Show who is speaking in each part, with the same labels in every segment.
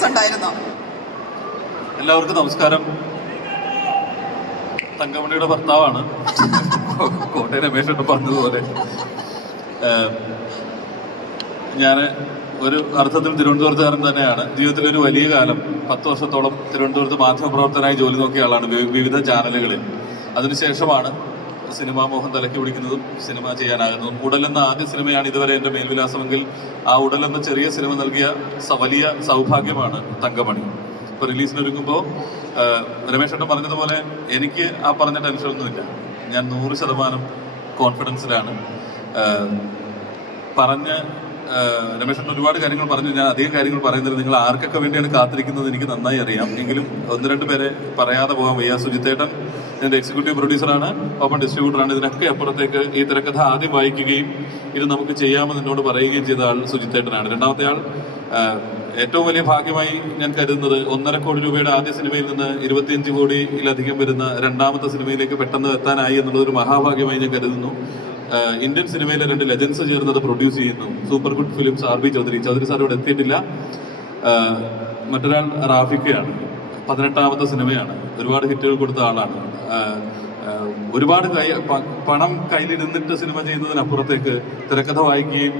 Speaker 1: Experience ഉണ്ടായിരുന്നോ?
Speaker 2: എല്ലാവർക്കും നമസ്കാരം. തങ്കമണിയുടെ ഭർത്താവാണ്. കോട്ടയം രമേശ് പറഞ്ഞതുപോലെ. ഞാൻ ഒരു അർത്ഥത്തിൽ തിരുവനന്തപുരത്തുകാരൻ തന്നെയാണ്. ജീവിതത്തിൽ ഒരു വലിയ കാലം. പത്ത് വർഷത്തോളം തിരുവനന്തപുരത്ത് മാധ്യമപ്രവർത്തനായി ജോലി നോക്കിയ ആളാണ് വിവിധ ചാനലുകളിൽ. അതിനുശേഷമാണ് സിനിമാ മോഹൻ തലക്കി പിടിക്കുന്നതും സിനിമ ചെയ്യാനാകുന്നതും. ഉടലെന്ന ആദ്യ സിനിമയാണ് ഇതുവരെ എന്റെ മേൽവിലാസമെങ്കിൽ ആ ഉടലെന്ന ചെറിയ സിനിമ നൽകിയ വലിയ സൗഭാഗ്യമാണ് തങ്കമണി. ഇപ്പോൾ റിലീസിനൊരുങ്ങുമ്പോൾ രമേശ് ഏട്ടൻ പറഞ്ഞതുപോലെ എനിക്ക് ആ പറഞ്ഞ ടെൻഷനൊന്നുമില്ല. ഞാൻ നൂറ് ശതമാനം കോൺഫിഡൻസിലാണ് പറഞ്ഞ് ആഹ് രമേശ് ഏട്ടൻ ഒരുപാട് കാര്യങ്ങൾ പറഞ്ഞു. ഞാൻ അധികം കാര്യങ്ങൾ പറയുന്നത് നിങ്ങൾ ആർക്കൊക്കെ വേണ്ടിയാണ് കാത്തിരിക്കുന്നത് എനിക്ക് നന്നായി അറിയാം. എങ്കിലും ഒന്ന് രണ്ട് പേരെ പറയാതെ പോകാൻ വയ്യ. സുജിത്തേട്ടൻ ഇതിന്റെ എക്സിക്യൂട്ടീവ് പ്രൊഡ്യൂസറാണ് ഓപ്പൺ ഡിസ്ട്രിബ്യൂട്ടറാണ് ഇതിനൊക്കെ അപ്പുറത്തേക്ക് ഈ തിരക്കഥ ആദ്യം വായിക്കുകയും ഇത് നമുക്ക് ചെയ്യാമെന്ന് എന്നോട് പറയുകയും ചെയ്ത ആൾ സുജിത്തേട്ടനാണ് രണ്ടാമത്തെ ആൾ ഏറ്റവും വലിയ ഭാഗ്യമായി ഞാൻ കരുതുന്നത് ഒന്നര കോടി രൂപയുടെ ആദ്യ സിനിമയിൽ നിന്ന് ഇരുപത്തിയഞ്ച് കോടിയിലധികം വരുന്ന രണ്ടാമത്തെ സിനിമയിലേക്ക് പെട്ടെന്ന് എത്താനായി എന്നുള്ളത് ഒരു മഹാഭാഗ്യമായി ഞാൻ കരുതുന്നു. ഇന്ത്യൻ സിനിമയിലെ രണ്ട് ലെജൻസ് ചേർന്നത് പ്രൊഡ്യൂസ് ചെയ്യുന്നു. Super good films R B Choudhary Choudhary sir ഇവിടെ എത്തിയിട്ടില്ല. മറ്റൊരാൾ റാഫിക്കയാണ്. പതിനെട്ടാമത്തെ സിനിമയാണ്. ഒരുപാട് ഹിറ്റുകൾ കൊടുത്ത ആളാണ്. ഒരുപാട് കൈ പണം കയ്യിലിരുന്നിട്ട് സിനിമ ചെയ്യുന്നതിനപ്പുറത്തേക്ക് തിരക്കഥ വായിക്കുകയും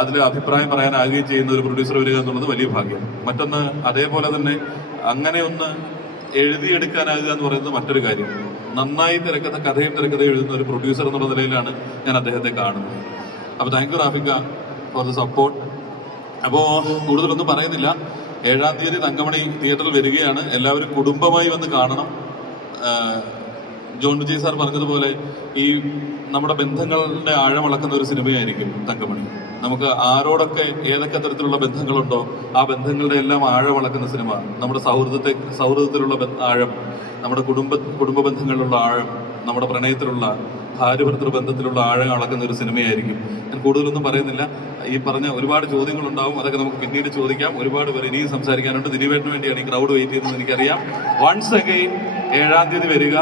Speaker 2: അതിൽ അഭിപ്രായം പറയാനാകുകയും ചെയ്യുന്ന ഒരു പ്രൊഡ്യൂസർ വരിക എന്നുള്ളത് വലിയ ഭാഗ്യം. മറ്റൊന്ന് അതേപോലെ തന്നെ അങ്ങനെ ഒന്ന് എഴുതിയെടുക്കാനാകുക എന്ന് പറയുന്നത് മറ്റൊരു കാര്യം. നന്നായി തിരക്കഥ കഥയും തിരക്കഥയും എഴുതുന്ന ഒരു പ്രൊഡ്യൂസർ എന്നുള്ള നിലയിലാണ് ഞാൻ അദ്ദേഹത്തെ കാണുന്നത്. അപ്പോൾ താങ്ക് യു റാഫിക്ക ഫോർ ദ സപ്പോർട്ട് അപ്പോൾ കൂടുതലൊന്നും പറയുന്നില്ല. ഏഴാം തീയതി തങ്കമണി തിയേറ്ററിൽ വരികയാണ്. എല്ലാവരും കുടുംബമായി വന്ന് കാണണം. ജോൺ വിജയ് സാർ പറഞ്ഞതുപോലെ ഈ നമ്മുടെ ബന്ധങ്ങളുടെ ആഴമളക്കുന്ന ഒരു സിനിമയായിരിക്കും തങ്കമണി. നമുക്ക് ആരോടൊക്കെ ഏതൊക്കെ തരത്തിലുള്ള ബന്ധങ്ങളുണ്ടോ ആ ബന്ധങ്ങളുടെ എല്ലാം ആഴമളക്കുന്ന സിനിമ. നമ്മുടെ സൗഹൃദത്തെ സൗഹൃദത്തിലുള്ള ആഴം നമ്മുടെ കുടുംബ കുടുംബ ബന്ധങ്ങളിലുള്ള ആഴം നമ്മുടെ പ്രണയത്തിലുള്ള ഭാര്യഭർത്തൃ ബന്ധത്തിലുള്ള ആഴം അളക്കുന്ന ഒരു സിനിമയായിരിക്കും. ഞാൻ കൂടുതലൊന്നും പറയുന്നില്ല. ഈ പറഞ്ഞ ഒരുപാട് ചോദ്യങ്ങളുണ്ടാവും. അതൊക്കെ നമുക്ക് പിന്നീട് ചോദിക്കാം. ഒരുപാട് പേര് ഇനിയും സംസാരിക്കാനുണ്ട്. ദിലീപേട്ടിന് വേണ്ടിയാണ് ഈ ക്രൗഡ് വെയിറ്റ് ചെയ്യുന്നത് എനിക്കറിയാം. വൺസ് അഗെയിൻ ഏഴാം തീയതി വരിക.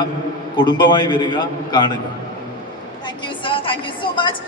Speaker 2: കുടുംബമായി വരിക കാണുക.
Speaker 1: Sir so much